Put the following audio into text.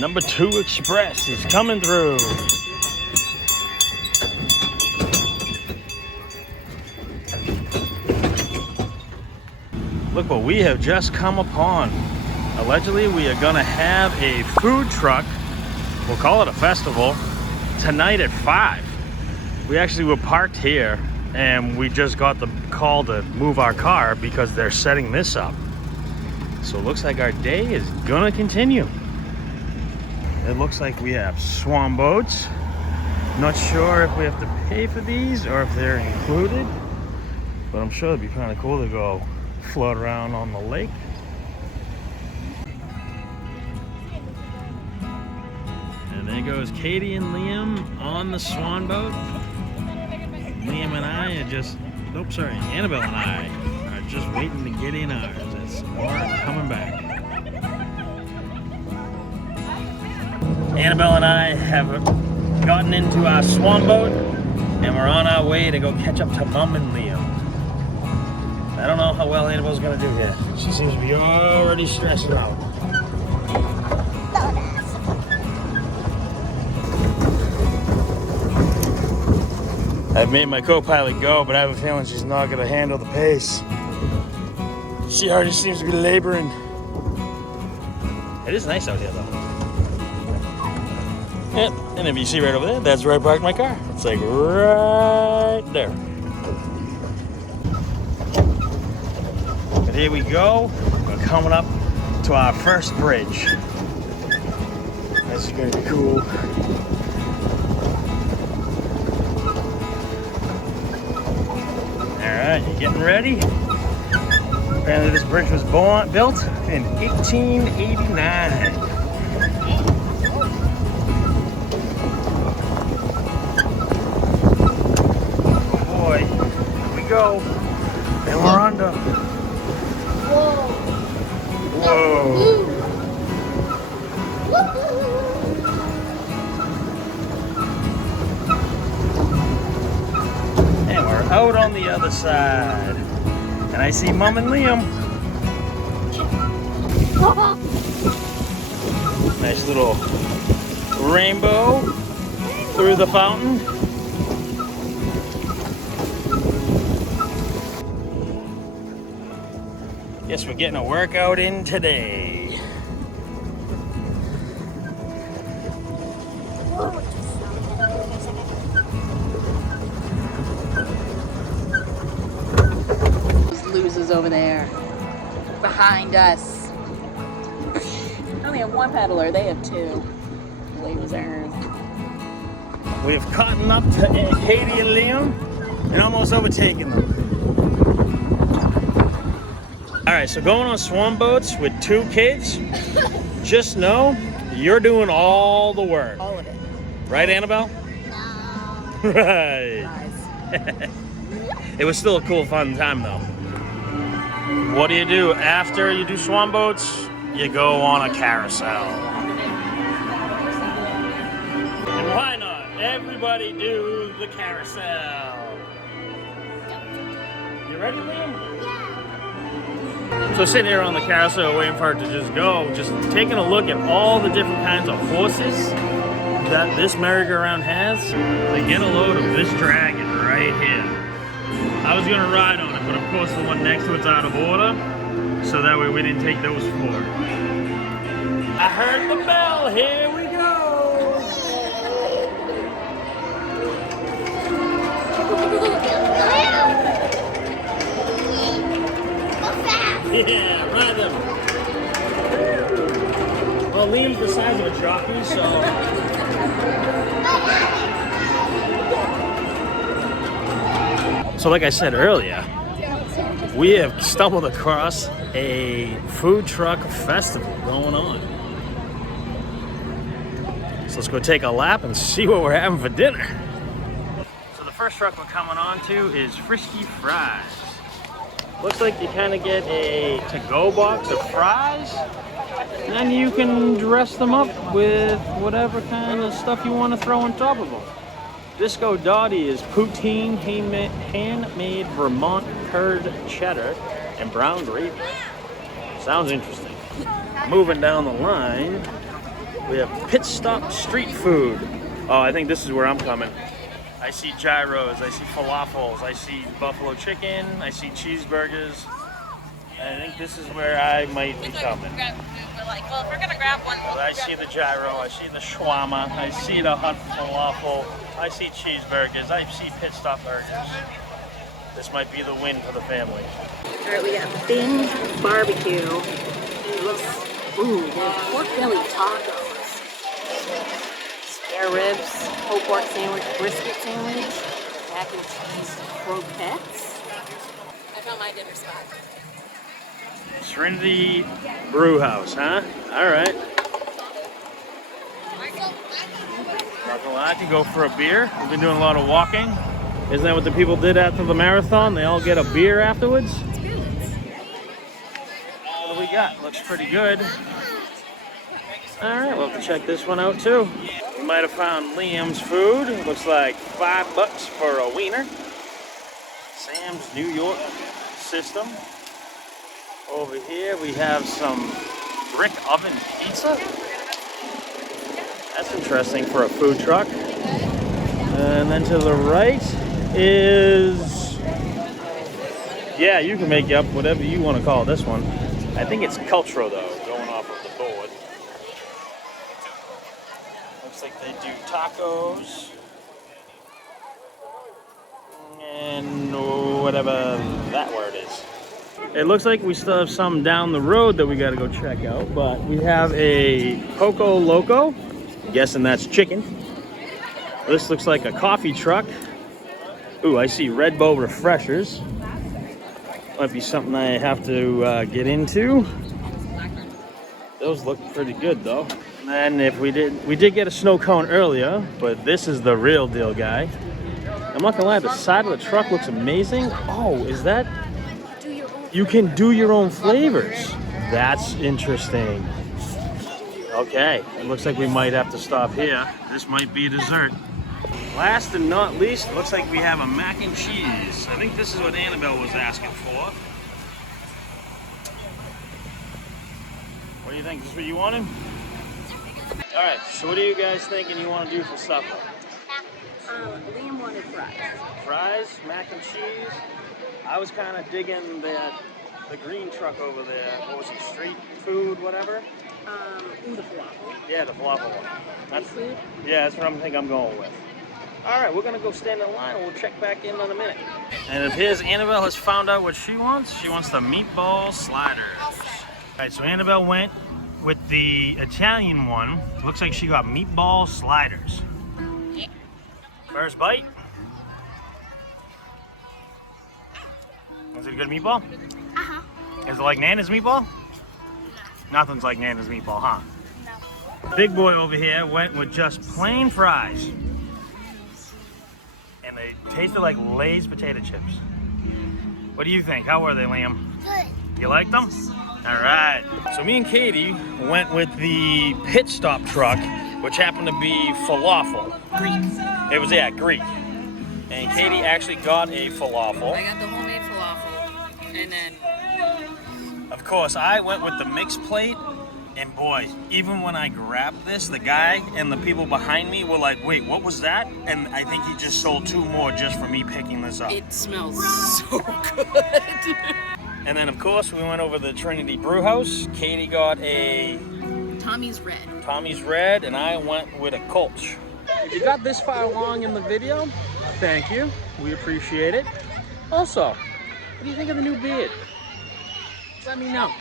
number 2 express is coming through. Look what we have just come upon. Allegedly, we are gonna have a food truck, we'll call it a festival, tonight at 5. We actually were parked here and we just got the call to move our car because they're setting this up. So it looks like our day is gonna continue. It looks like we have swan boats. Not sure if we have to pay for these or if they're included, but I'm sure it'd be kind of cool to go float around on the lake. And there goes Katie and Liam on the swan boat. Liam and I are just, Annabelle and I are just waiting to get in ours. It's more coming back. Annabelle and I have gotten into our swan boat and we're on our way to go catch up to Mom and Liam. I don't know how well Annabelle's gonna do here. She seems to be already stressed out. I've made my co-pilot go, but I have a feeling she's not gonna handle the pace. She already seems to be laboring. It is nice out here though. Yeah, and if you see right over there, that's where I parked my car. It's like right there. But here we go. We're coming up to our first bridge. This is gonna be cool. Alright, you getting ready? Apparently this bridge was built in 1889. Boy, here we go. And we're under. Whoa. And we're out on the other side. And I see Mom and Liam. Nice little rainbow through the fountain. Guess we're getting a workout in today. Losers over there behind us. I only have one paddler, they have 2. Losers. We've caught up to Katie and Liam and almost overtaken them. Alright, so going on swan boats with 2 kids, just know you're doing all the work. All of it. Right, Annabelle? No. Right. Nice. It was still a cool, fun time though. What do after you do swan boats? You go on a carousel. And why not? Everybody do the carousel. You ready, Liam? So sitting here on the carousel waiting for it to just go, just taking a look at all the different kinds of horses that this merry-go-round has. To get a load of this dragon right here. I was gonna ride on it, but of course the one next to it's out of order, so that way we didn't take those forward. I heard the bell, here we go! Yeah, ride them. Well, Liam's the size of a jockey, so... So like I said earlier, we have stumbled across a food truck festival going on. So let's go take a lap and see what we're having for dinner. So the first truck we're coming on to is Frisky Fries. Looks like you kind of get a to-go box of fries, and then you can dress them up with whatever kind of stuff you want to throw on top of them. Disco Dottie is poutine, handmade Vermont curd cheddar, and brown gravy. Sounds interesting. Moving down the line, We have Pit Stop Street Food. Oh, I think this is where I'm coming. I see gyros, I see falafels, I see buffalo chicken, I see cheeseburgers. And I think this is where I might be coming. We're like, well, if we're gonna grab one, I see the gyro, I see the shawarma, I see the hot falafel, I see cheeseburgers, I see Pit Stop burgers. This might be the win for the family. All right, we got Binge Barbecue. It looks, ooh, they have pork belly tacos, spare ribs, whole pork sandwich, brisket sandwich, mac and cheese croquettes. I found my dinner spot. Trinity Brew House, huh? All right. Not gonna lie, I can go for a beer. We've been doing a lot of walking. Isn't that what the people did after the marathon? They all get a beer afterwards? What do we got? Looks pretty good. All right, we'll have to check this one out too. We might have found Liam's food. It looks like $5 for a wiener. Sam's New York system. Over here we have some brick oven pizza. That's interesting for a food truck. And then to the right is, yeah, you can make up whatever you want to call this one. I think it's Cultro though, going off of the board. Looks like they do tacos and whatever that word is. It looks like we still have some down the road that we got to go check out, but we have a Poco Loco. I'm guessing that's chicken. This looks like a coffee truck. Ooh, I see Red Bull refreshers. Might be something I have to get into. Those look pretty good though. And then if we did get a snow cone earlier, but this is the real deal, guy. I'm not gonna lie, the side of the truck looks amazing. Oh, is that? You can do your own flavors. That's interesting. Okay, it looks like we might have to stop here. This might be dessert. Last and not least, looks like we have a mac and cheese. I think this is what Annabelle was asking for. What do you think? Is this what you wanted? All right, so what are you guys thinking you want to do for supper? Liam wanted fries. Fries, mac and cheese. I was kind of digging the green truck over there. What was it? Street food, whatever? The falafel. Yeah, the falafel one. That's food? Yeah, that's what I'm going with. All right, we're gonna go stand in line and we'll check back in a minute. And if here's Annabelle has found out what she wants the meatball sliders. All right, so Annabelle went with the Italian one. Looks like she got meatball sliders. Yeah. First bite. Was it a good meatball? Uh-huh. Is it like Nana's meatball? No. Nothing's like Nana's meatball, huh? No. Big boy over here went with just plain fries. And they tasted like Lay's potato chips. What do you think? How were they, Liam? Good. You like them? All right. So me and Katie went with the Pit Stop truck, which happened to be falafel. Greek. It was, yeah, Greek. And Katie actually got a falafel. I got the homemade falafel. And then... Of course, I went with the mixed plate. And boy, even when I grabbed this, the guy and the people behind me were like, wait, what was that? And I think he just sold 2 more just for me picking this up. It smells so good. And then, of course, we went over to the Trinity Brew House. Katie got a Tommy's Red. Tommy's Red, and I went with a Kolsch. If you got this far along in the video, thank you. We appreciate it. Also, what do you think of the new beard? Let me know.